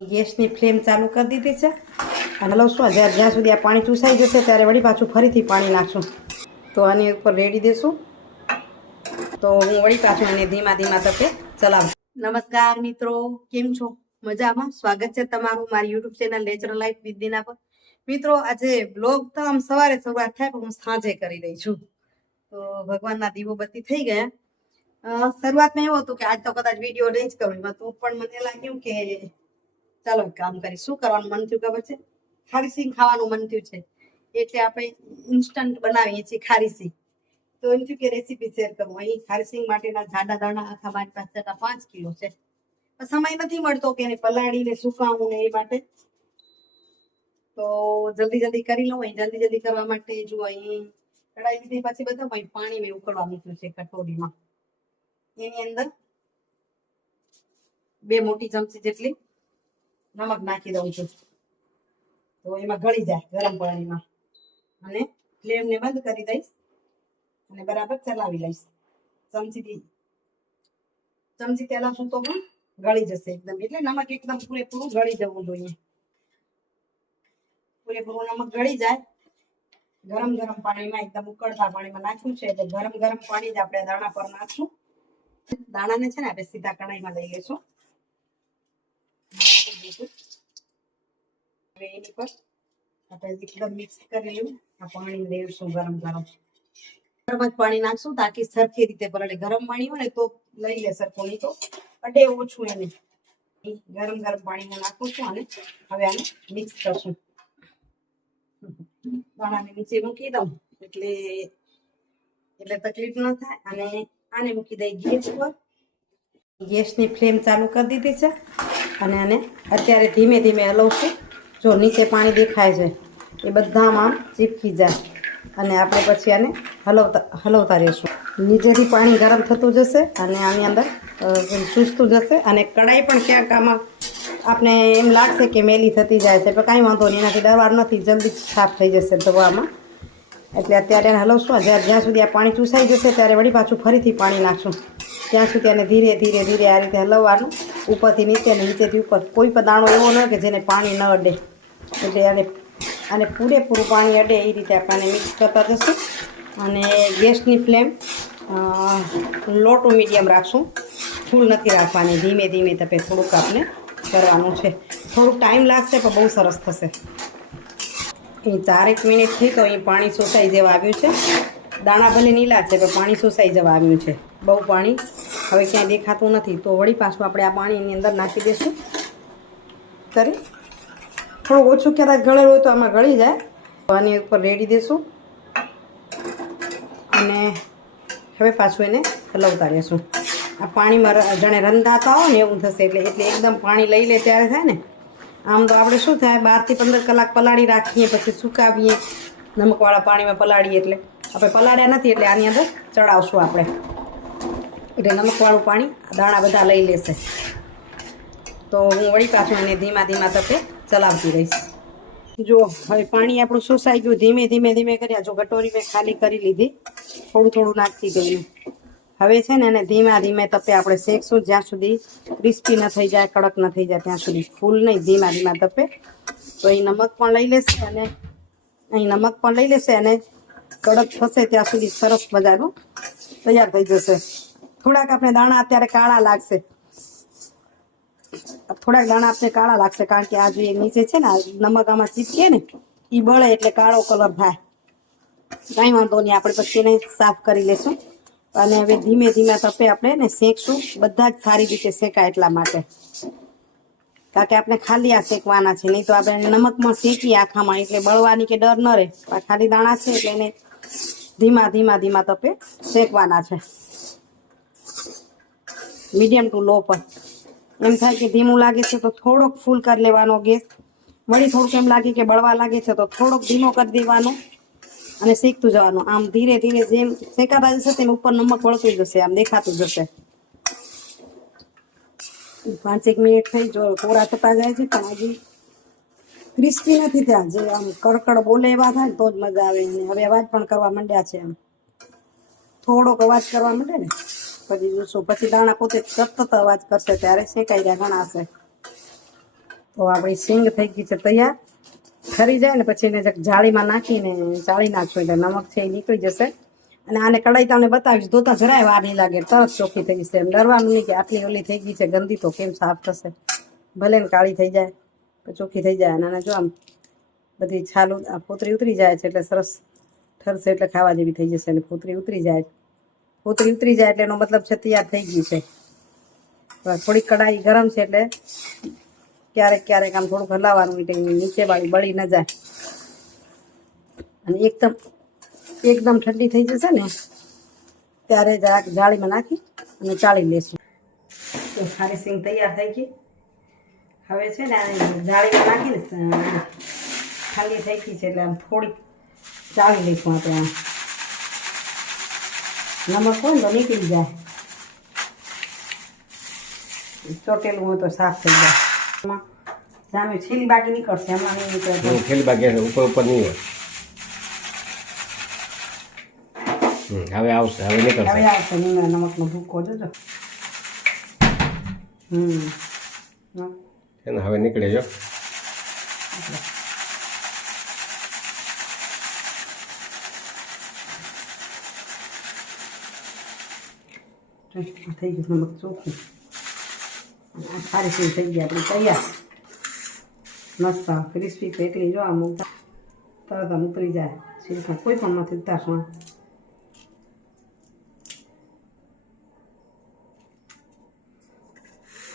ગેસની ફ્લેમ ચાલુ કરી દીધી છે અને હલાવશું. જ્યાં સુધી આ પાણી ચૂસાઈ જશે ત્યારે વળી પાછું ફરીથી પાણી નાખશું. તો આની ઉપર રેડી દેશું. તો હું વળી પાછું એને ધીમા ધીમા તપે ચલાવું. નમસ્કાર મિત્રો, કેમ છો? મજામાં? સ્વાગત છે તમારું મારી YouTube channel natural life with Dina પર. મિત્રો, આજે બ્લોગ તો આમ સવારે શરૂઆત થાય પણ હું સાંજે કરી રહી છું. તો ભગવાનના દીવોબત્તી થઈ ગયા. શરૂઆતમાં એવું હતું કે આજ તો કદાચ વિડીયો નહીં જ કરું, તો પણ મને લાગ્યું કે ચાલો કામ કરી. શું કરવાનું મન થયું ખબર છે? ખારી સિંગ ખાવાનું મન થયું છે, એટલે આપણે ઇન્સ્ટન્ટ બનાવીએ છીએ ખારી સિંગ. તો એમ થયું કે રેસીપી શેર કરું. અહીં ખારી સિંગ માટેના જાડા દાણા આખા મારી પાસે 5 કિલો છે. સમય નથી મળતો કે એને પલાળીને સુકાવું ને એ માટે, તો જલ્દી જલ્દી કરી લઉં. જલ્દી જલ્દી કરવા માટે જો અહીં કઢાઈ લીધી, પછી બધા પાણી મેં ઉકળવા મૂક્યું છે કટોરીમાં. એની અંદર 2 મોટી ચમચી જેટલી નમક નાખી દઉં છું. તો એમાં ગળી જાય ગરમ પાણીમાં, અને ફ્લેમને બંધ કરી દઈશ અને બરાબર ચલાવી લઈશ. ચમચી ચલાવશું તો પણ ગળી જશે એકદમ. એટલે નમક એકદમ પૂરેપૂરું ગળી જવું જોઈએ. પૂરેપૂરું નમક ગળી જાય. ગરમ ગરમ પાણીમાં, એકદમ ઉકળતા પાણીમાં નાખ્યું છે, એટલે ગરમ ગરમ પાણી જ આપણે દાણા પર નાખશું. દાણાને છે ને આપણે સીધા કઢાઈમાં લઈ લઈશું. હવે એની પર આપણે એકદમ મિક્સ કરી લઉં. આ પાણી લેશું ગરમ ગરમ જ પાણી નાખશું, તાકી સરખી રીતે પલળે. ગરમ પાણી હોય ને તો લઈ લે સરખું, નહીં તો અડે ઓછું એને. ગરમ ગરમ પાણી હું નાખું છું અને હવે આને મિક્સ કરશું. દાણાને નીચે મૂકી દઉં એટલે તકલીફ ન થાય. અને આને મૂકી દઈ ગેસ પર. ગેસની ફ્લેમ ચાલુ કરી દીધી છે અને આને અત્યારે ધીમે ધીમે હલાવશું. જો નીચે પાણી દેખાય છે એ બધામાં ચીપકી જાય, અને આપણે પછી આને હલાવતા રહીશું. નીચેથી પાણી ગરમ થતું જશે અને આની અંદર ચૂસતું જશે. અને કઢાઈ પણ ક્યાંક આમાં આપણે એમ લાગશે કે મેલી થતી જાય છે, પણ કાંઈ વાંધો નહીં, એનાથી ડરવાર નથી, જલ્દી સાફ થઈ જશે ધોવામાં. એટલે અત્યારે હલાવશું. જ્યાં સુધી આ પાણી ચૂસાઈ જશે ત્યારે વળી પાછું ફરીથી પાણી નાખશું. ત્યાં સુધી આને ધીરે ધીરે ધીરે આ રીતે હલાવવાનું, ઉપરથી નીચે અને નીચેથી ઉપર. કોઈ પણ દાણો એવો ન હોય કે જેને પાણી ન અડે. એટલે આને પૂરેપૂરું પાણી અડે એ રીતે આપણે મિક્સ કરતા જશું. અને ગેસની ફ્લેમ લો ટુ મીડિયમ રાખશું. ફૂલ નથી રાખવાની, ધીમે ધીમે તપે થોડુંક આપણે કરવાનું છે. થોડુંક ટાઈમ લાગશે પણ બહુ સરસ થશે. એ 4 મિનિટ થઈ તો અહીં પાણી સોસાઈ જવા આવ્યું છે. દાણા ભલે નીલા છે પણ પાણી સોસાઈ જવા આવ્યું છે. બહુ પાણી હવે ક્યાંય દેખાતું નથી. તો વળી પાછું આપણે આ પાણીની અંદર નાખી દઈશું. થોડું ઓછું કદાચ ગળેલું હોય તો આમાં ગળી જાય. તો આની ઉપર રેડી દઈશું અને હવે પાછું એને હલાવતા રહેશું. આ પાણીમાં જાણે રંધાતા હોય ને એવું થશે. એટલે એકદમ પાણી લઈ લે ત્યારે થાય ને. આમ તો આપણે શું થાય, 12 થી 15 કલાક પલાળી રાખીએ, પછી સુકાવીએ નમકવાળા પાણીમાં પલાળીએ. એટલે આપણે પલાળ્યા નથી, એટલે આની અંદર ચડાવશું આપણે. એટલે નમકવાળું પાણી દાણા બધા લઈ લેશે. તો હું વળી પાછું એને ધીમા ધીમા તપે ચલાવતી રહીશ. જો હવે પાણી આપણું સુસાઈ ગયું. ધીમે ધીમે ધીમે કર્યા. જો કટોરી મેં ખાલી કરી લીધી, થોડું થોડું નાખતી ગયું. હવે છે ને એને ધીમા ધીમે તપે આપણે શેકશું, જ્યાં સુધી ક્રિસ્પી ન થઈ જાય, કડક ન થઈ જાય ત્યાં સુધી. ફૂલ નહીં, ધીમા ધીમા તપે. તો અહીં નમક પણ લઈ લેશે અને કડક થશે ત્યાં સુધી સરસ મજાનું તૈયાર થઈ જશે. થોડાક આપણે દાણા અત્યારે કાળા લાગશે. કારણ કે આ જે નીચે છે ને નમક આમાં ચીપકે ને એ બળે એટલે કાળો કલર થાય. કાંઈ વાંધો નહીં, આપણે પછી એને સાફ કરી લેશું. અને હવે ધીમે ધીમે તપે આપણે એને શેકશું. બધા જ સારી રીતે શેકાય એટલા માટે. કારણ કે આપણે ખાલી આ શેકવાના છે, નહીં તો આપણે નમકમાં શેકીએ આખામાં એટલે બળવાની કે ડર ન રહે. આ ખાલી દાણા છે એટલે એને ધીમા ધીમા ધીમા તપે શેકવાના છે, મીડિયમ ટુ લો પર. એમ થાય કે ધીમું લાગે છે તો થોડોક ફૂલ કરી લેવાનો ગેસ. વળી થોડુંક એમ લાગે કે બળવા લાગે છે તો થોડોક ધીમો કરી દેવાનો અને શેકતું જવાનું. આમ ધીરે ધીરે જેમ શેકાતા જશે તેમ ઉપર નમક વળતું જશે, આમ દેખાતું જશે. 5 મિનિટ થઈ, જો પૂરા થતા જાય છે પણ હજી ક્રિસ્પી નથી થયા. જે આમ કડકડ બોલે એવા થાય તો જ મજા આવે. હવે અવાજ પણ કરવા માંડ્યા છે. એમ થોડોક અવાજ કરવા માંડે ને પછી જોશું. પછી દાણા પોતે સતત અવાજ કરશે ત્યારે શેકાઈ ગયા ઘણા હશે. તો આપણી સિંગ થઈ ગઈ છે તૈયાર. ખરી જાય ને પછી એને જાળીમાં નાખીને ચાળી નાખશું એટલે નમક છે એ નીકળી જશે. અને આને કઢાઈ તમને બતાવીશ, ધોતા જરાય વાર નહીં લાગે, તરત ચોખ્ખી થઈ જશે. એમ ડરવાનું નહીં કે આટલી ઓલી થઈ ગઈ છે ગંદી તો કેમ સાફ થશે. ભલે ને કાળી થઈ જાય તો ચોખ્ખી થઈ જાય. અને જો આમ બધી છાલું ફોતરી ઉતરી જાય છે એટલે સરસ ઠરશે એટલે ખાવા જેવી થઈ જશે. અને ફોતરી ઉતરી જાય એટલે એનો મતલબ છે તૈયાર થઈ ગઈ છે. થોડીક કઢાઈ ગરમ છે એટલે ક્યારેક આમ થોડુંક હલાવવાનું એટલે નીચે વાળી બળી ન જાય. અને એકદમ ઠંડી થઈ જશે ને ત્યારે જરાક જાળીમાં નાખી અને ચાળી લેશું. તો ખારી સિંગ તૈયાર થઈ ગઈ. હવે છે ને જાળીમાં નાખીને ખાલી થઈ ગઈ છે એટલે આમ થોડીક ચાળી લઈશું આપણે. નમક હોય ને તો નીકળી જાય, ચોટેલું હોય તો સાફ થઈ જાય. જામ્યું છેલ્લી બાકી નીકળશે, હમણાં નહીં નીકળે. છેલ્લી બાકી ઉપર નહીં હોય. હવે આવશે, હવે નીકળશે. હવે આવશે નમકનો ભૂકો જોજો. હવે નીકળે જો. થઈ ગયું નમક ચોખ્ખું. આ ખારી સિંગ થઈ ગઈ આપણી તૈયાર. મસ્ત ક્રિસ્પી પેકલી જો આમ તરત આમ ઉતરી જાય સિલ્કમાં, કોઈ પણ નથી ઉતારશું.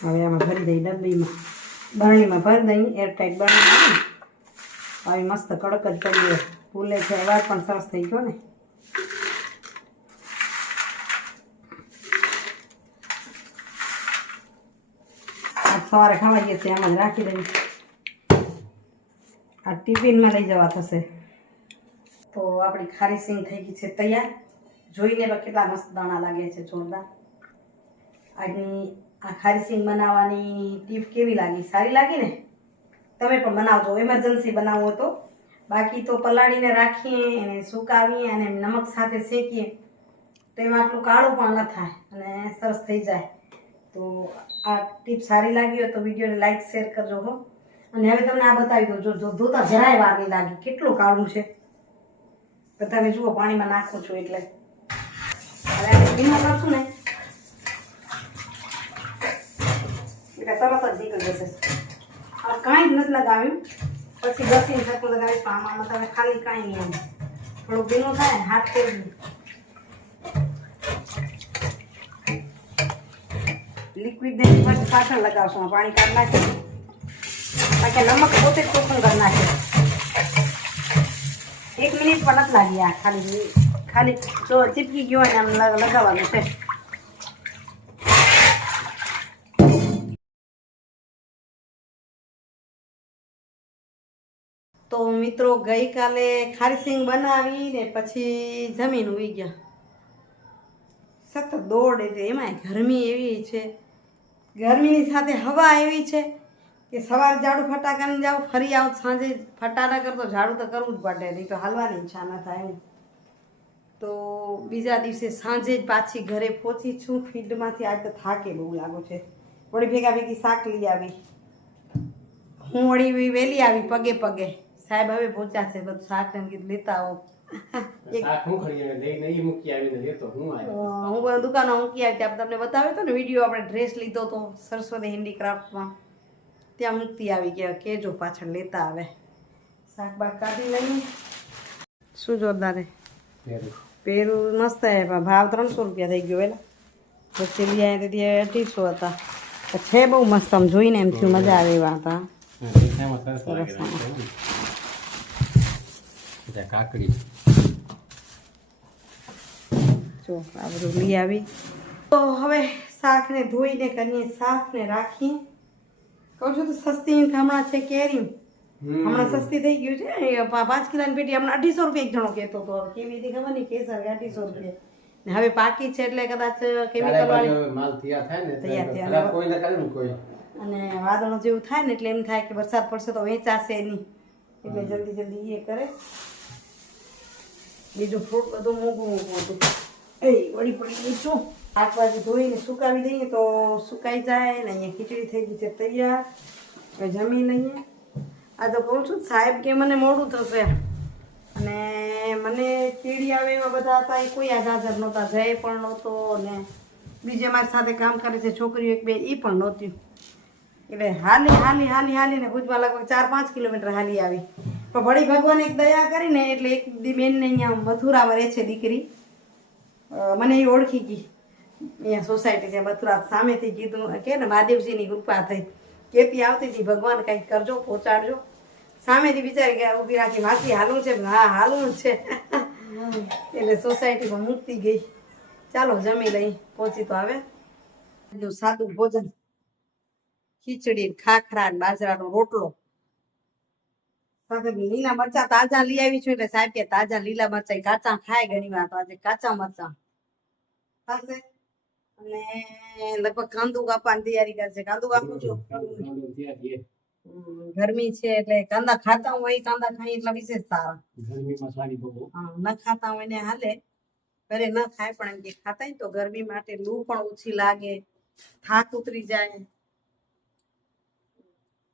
હવે આમાં ભરી દઈ ડબ્બીમાં, બરણીમાં ભરી દઈ, એરટાઈટ બરણીમાં. આવી મસ્ત કડક જ પડી, ફૂલે છે, અવાજ પણ સરસ થઈ ગયો ને. સવારે ખાવા જઈએ છીએ આમાં જ રાખી દઈએ. આ ટિફિનમાં લઈ જવા થશે. તો આપણી ખારી સિંગ થઈ ગઈ છે તૈયાર. જોઈને પણ કેટલા મસ્ત દાણા લાગે છે, જોરદાર. આજની આ ખારી સિંગ બનાવવાની ટીપ કેવી લાગી? સારી લાગી ને? તમે પણ બનાવજો, ઇમરજન્સી બનાવવો તો. બાકી તો પલાળીને રાખીએ એને સુકાવીએ અને નમક સાથે શેકીએ તો એમાં આટલું કાળું પણ ન થાય અને સરસ થઈ જાય. તો આ ટીપ સારી લાગી હોય તો વિડીયોને લાઈક શેર કરજો હો. અને હવે તમને આ બતાવી દઉં, જો ધોતા જરાય વાર નહીં લાગી, કેટલું કાળું છે. તો તમે જુઓ, પાણીમાં નાખું છું એટલે હવે આપણે ધીમો કરશું ને એટલે તરત જ નીકળી જશે. આ કાંઈ જ નથી લગાવ્યું, પછી ઘસીને સરખું લગાવીશ. આમાં તમે ખાલી કાંઈ નહીં, આમ થોડું ભીનું થાય ને હાથ ફેરવી લિક્વિડ ને પછી પાછળ લગાવશું. પાણી કાઢી નાખીએ બાકી નમક પોતે જ ચોખ્ખું કરી નાખે. 1 મિનિટ પણ નથી લાગી. આ ખાલી જો ચીપકી ગયો ને આમ લગાવવાનું છે. તો મિત્રો ગઈકાલે ખારી સિંગ બનાવી ને પછી જમીન ઉઈ ગયા. સતત દોડ એટલે એમાંય ગરમી એવી છે, ગરમીની સાથે હવા એવી છે કે સવારે ઝાડુ ફટાકાને જાઓ, ફરી આવો સાંજે ફટાકા કરતો ઝાડુ તો કરવું જ પડે, નહીં તો હાલવાની ઈચ્છા ન થાય. તો બીજા દિવસે સાંજે જ પાછી ઘરે પહોંચી છું ફીલ્ડમાંથી. આજ તો થાકે બહુ લાગો છે. વળી ભેગી શાક લઈ આવી, હું વળી વહેલી આવી પગે પગે. સાહેબ હવે પહોંચ્યા છે, બધું શાક કીધું લેતા આવો. હું દુકાનમાં મૂકી આવી ત્યાં તમને બતાવ્યો હતો ને વિડીયો, આપણે ડ્રેસ લીધો હતો સરસ્વતી હેન્ડીક્રાફ્ટમાં, ત્યાં મૂકતી આવી ગયા. કેજો પાછળ લેતા આવે. શાકબાગ કાઢી લઈએ. શું જોરદાર પેરું મસ્ત હે, ભાવ 300 રૂપિયા થઈ ગયો. વેલા પછી લઈ આવ્યા તેથી 2800 હતા. છે બહુ મસ્ત, આમ જોઈને એમ થયું મજા આવે એવા હતા. કાકડી જો આ બધું લઈ આવી. તો હવે શાકને ધોઈને કરીએ સાફ ને રાખીએ. કહું છું તો સસ્તી હમણાં છે કેરી, હમણાં સસ્તી થઈ ગયું છે. 5 કિલોની પેટી હમણાં 2800 રૂપિયા એક જણો કહેતો હતો. કેવી હતી ખબર નહીં, કેસર 2800 રૂપિયા. ને હવે પાકી છે એટલે કદાચ કેમિકલ વાળી અને વાદળો જેવું થાય ને એટલે એમ થાય કે વરસાદ પડશે તો વેચાશે નહીં, એટલે જલ્દી એ કરે. બીજું ફ્રૂટ બધું મોંઘું હતું. એ વળી પડી ગઈ છું. શાકભાજી ધોઈને સુકાવી દઈએ તો સુકાઈ જાય ને. અહીંયા ખીચડી થઈ ગઈ છે તૈયાર. હવે જમી લઈએ. આ તો કહું છું સાહેબ કે મને મોડું થશે અને મને ચીડી આવે એવા બધા હતા એ કોઈ આજ હાજર નહોતા. જય પણ નહોતો ને બીજે મારી સાથે કામ કરે છે છોકરીઓ એક બે એ પણ નહોતી. એટલે હાલીને ભુજમાં લગભગ 4-5 કિલોમીટર હાલી આવી. પણ વળી ભગવાને એક દયા કરીને એટલે એક બેનને અહીંયા મથુરામાં રહે છે દીકરી, મને એ ઓળખી ગઈ. અહીંયા સોસાયટી છે મથુરા સામેથી કીધું કે ને મહાદેવજીની કૃપા થઈ કેતી આવતી હતી ભગવાન કંઈક કરજો પહોંચાડજો. સામેથી બિચારી ગયા ઊભી રાખી માસી હાલવું છે? હા હાલવું છે. એટલે સોસાયટીમાં મૂકતી ગઈ. ચાલો જમી લઈ પહોંચી તો આવે. જો સાદું ભોજન, ખીચડી ખાખરા બાજરાનો રોટલો સાથે લીલા મરચા તાજા લઈ આવી છું. એટલે સાહેબ કે તાજા લીલા મરચા કાચા ખાય ઘણી વાર, તો આજે કાચા મરચા થશે. અને લગભગ કાંદુ કાપવાની તૈયારી કરશે. કાંદુ કાપું છું, ગરમી છે એટલે કાંદા ખાતા હોય કાંદા ખાઈ એટલા વિશેષ સારા. ન ખાતા હોય ને હાલે, ઘરે ન ખાય પણ એમ કે ખાતા હોય તો ગરમી માટે લૂ પણ ઓછી લાગે, થાક ઉતરી જાય.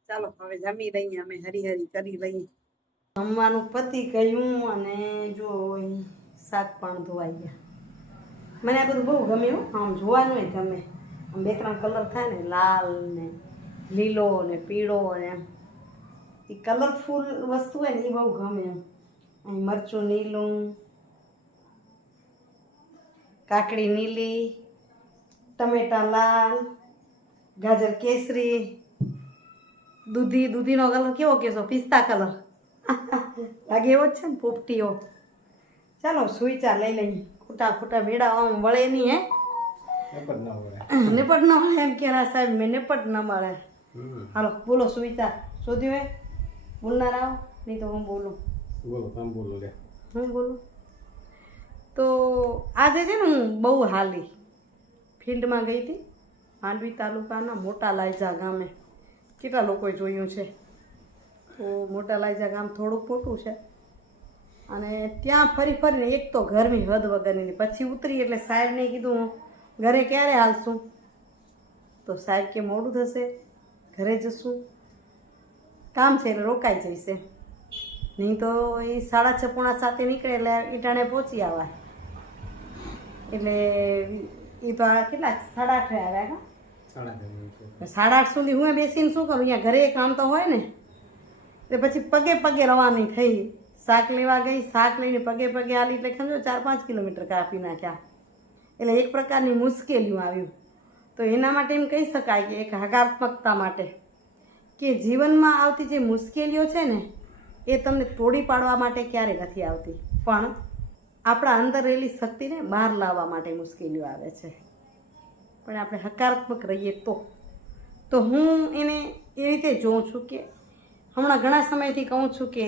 ચાલો હવે જમી લઈએ, અમે હરી કરી લઈએ. જમવાનું પતી ગયું અને જો શાક પણ ધોવાઈ ગયા. મને આ બધું બહુ ગમે હો, આમ જોવાનું ગમે. આમ 2-3 કલર થાય ને, લાલ ને લીલો ને પીળો ને એમ એ કલરફુલ વસ્તુ હોય ને એ બહુ ગમે એમ. અહીં મરચું નીલું, કાકડી નીલી, ટમેટા લાલ, ગાજર કેસરી, દૂધીનો કલર કેવો કેસો? પિસ્તા કલર લાગે એવો જ છે ને, પોપટીઓ. ચાલો સુઈચા લઈ લઈએ. ખોટા મેળાવામાં વળે નહીં. હે નેપટ ન મળે એમ કે સાહેબ મેં નેપટ ન મળે. હાલો બોલો સુઈચા શોધ્યું હે? બોલનાર આવો નહીં તો હું બોલું. હું બોલું તો આજે છે ને હું બહુ હાલી ફિલ્ડમાં ગઈ હતી. માંડવી તાલુકાના મોટા લાયજા ગામે. કેટલા લોકોએ જોયું છે? તો મોટા લાયજા ગામ થોડુંક મોટું છે અને ત્યાં ફરીને એક તો ગરમી હદ વગરની. પછી ઉતરી એટલે સાહેબને કીધું ઘરે ક્યારે હાલશું? તો સાહેબ કે મોડું થશે, ઘરે જશું, કામ છે એટલે રોકાઈ જઈશે. નહીં તો એ 6:30-7 નીકળે એટલે ઈટાણે પહોંચી આવાય. એટલે એ તો આ કેટલા 8:30 આવ્યા કા? 8:30 સુધી હું બેસીને શું કરું? અહીંયા ઘરે કામ તો હોય ને. એટલે પછી પગે રવાની થઈ. શાક લેવા ગઈ, શાક લઈને પગે આલી એટલે સમજો 4-5 કિલોમીટર કાપી નાખ્યા. એટલે એક પ્રકારની મુશ્કેલીઓ આવ્યું. તો એના માટે એમ કહી શકાય કે એક હકારાત્મકતા માટે કે જીવનમાં આવતી જે મુશ્કેલીઓ છે ને એ તમને તોડી પાડવા માટે ક્યારેય નથી આવતી, પણ આપણા અંદર રહેલી શક્તિને બહાર લાવવા માટે મુશ્કેલીઓ આવે છે. પણ આપણે હકારાત્મક રહીએ તો હું એને એ રીતે જોઉં છું કે હમણાં ઘણા સમયથી કહું છું કે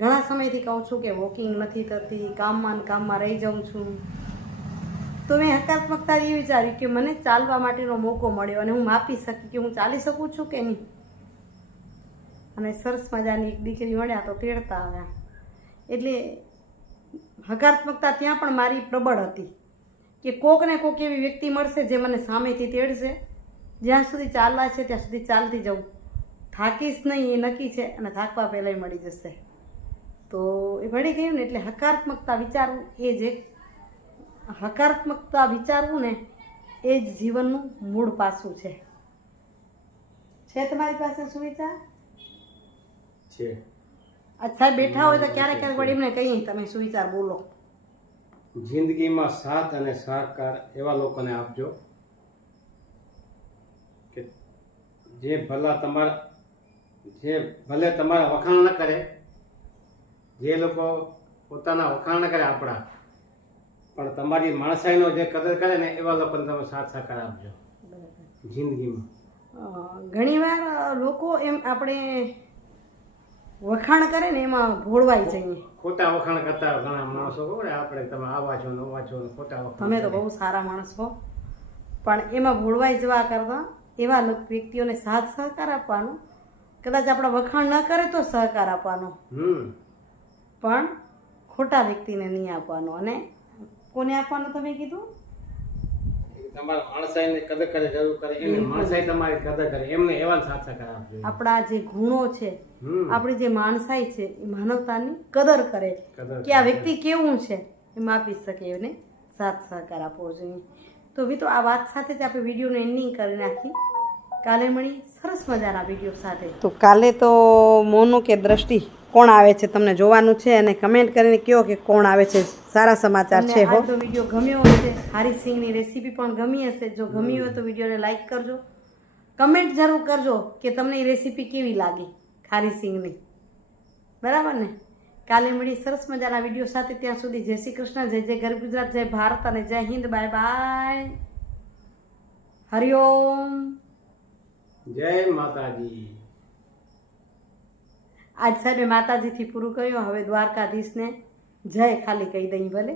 ઘણા સમયથી કહું છું કે વોકિંગ નથી થતી, કામમાં રહી જાઉં છું. તો મેં હકારાત્મકતા એ વિચાર્યું કે મને ચાલવા માટેનો મોકો મળ્યો અને હું માપી શકી કે હું ચાલી શકું છું કે નહીં. અને સરસ મજાની એક દીકરી મળ્યા તો તેડતા આવ્યા. એટલે હકારાત્મકતા ત્યાં પણ મારી પ્રબળ હતી કે કોક ને કોક એવી વ્યક્તિ મળશે જે મને સામેથી તેડશે. જ્યાં સુધી ચાલવા છે ત્યાં સુધી ચાલતી જાઉં, થાકીશ નહીં એ નક્કી છે અને થાકવા પહેલાંય મળી જશે. તો એ મળી ગયું ને એટલે હકારાત્મકતા વિચારવું ને એ જ જીવનનું મૂળ પાસું છે. તમારી પાસે સુવિચાર છે? સાહેબ બેઠા હોય તો ક્યારેક વળી એમને કહીએ તમે સુવિચાર બોલો. જિંદગીમાં સાથ અને સહકાર એવા લોકોને આપજો કે જે ભલે તમારા વખાણ ન કરે, જે લોકો પોતાના વખાણ ન કરે આપણા, પણ તમારી માણસાઈનો જે કદર કરે ને એવા લોકોને તમે સાથ સહકાર આપજો જિંદગીમાં. ઘણીવાર લોકો એમ આપણે વખાણ કરે ને એમાં ભોળવાઈ જઈએ. ખોટા વખાણ કરતા ઘણા માણસો આપણે તમે આવા છો નવા છો, ખોટા વખાણ. તમે તો બહુ સારા માણસ હો, પણ એમાં ભોળવાઈ જવા કરતાં એવા વ્યક્તિઓને સાથ સહકાર આપવાનો. કદાચ આપણા વખાણ ન કરે તો સહકાર આપવાનો, પણ ખોટા વ્યક્તિને નહીં આપવાનો. અને કોને આપવાનો તમે કીધું? તમારા માણસાઈની કદર કરે જરૂર કરે એને માણસાઈ તમારી કદર કરે એમને એવા સાથ સહકાર આપજો. આપણા જે ગુણો છે, આપણી જે માણસાઈ છે એ માનવતાની કદર કરે કદર કે આ વ્યક્તિ કેવું છે એ માપી શકે એને સાથ સહકાર આપવો જોઈએ. તો મિત્રો આ વાત સાથે જ આપણે વિડીયોને એન્ડિંગ કરી નાખી. કાલે મળી સરસ મજાના વિડીયો સાથે. તો કાલે તો મોનું કે દ્રષ્ટિ કોણ આવે છે તમને જોવાનું છે અને કમેન્ટ કરીને કહો કે કોણ આવે છે. સારા સમાચાર છે. હો તો વિડીયો ગમ્યો હશે, હારી સિંગની રેસીપી પણ ગમી હશે. જો ગમી હોય તો વિડીયોને લાઈક કરજો, કમેન્ટ જરૂર કરજો કે તમને એ રેસીપી કેવી લાગી ખારી સિંગની. બરાબર ને? કાલે મળી સરસ મજાના વિડીયો સાથે. ત્યાં સુધી જય શ્રી કૃષ્ણ, જય જય ગરવી ગુજરાત, જય ભારત અને જય હિન્દ. Bye bye. હરિઓમ. જય માતાજી. આજ સાહેબે માતાજીથી પૂરું કર્યું, હવે દ્વારકાધીશને જય ખાલી કહી દઈ ભલે.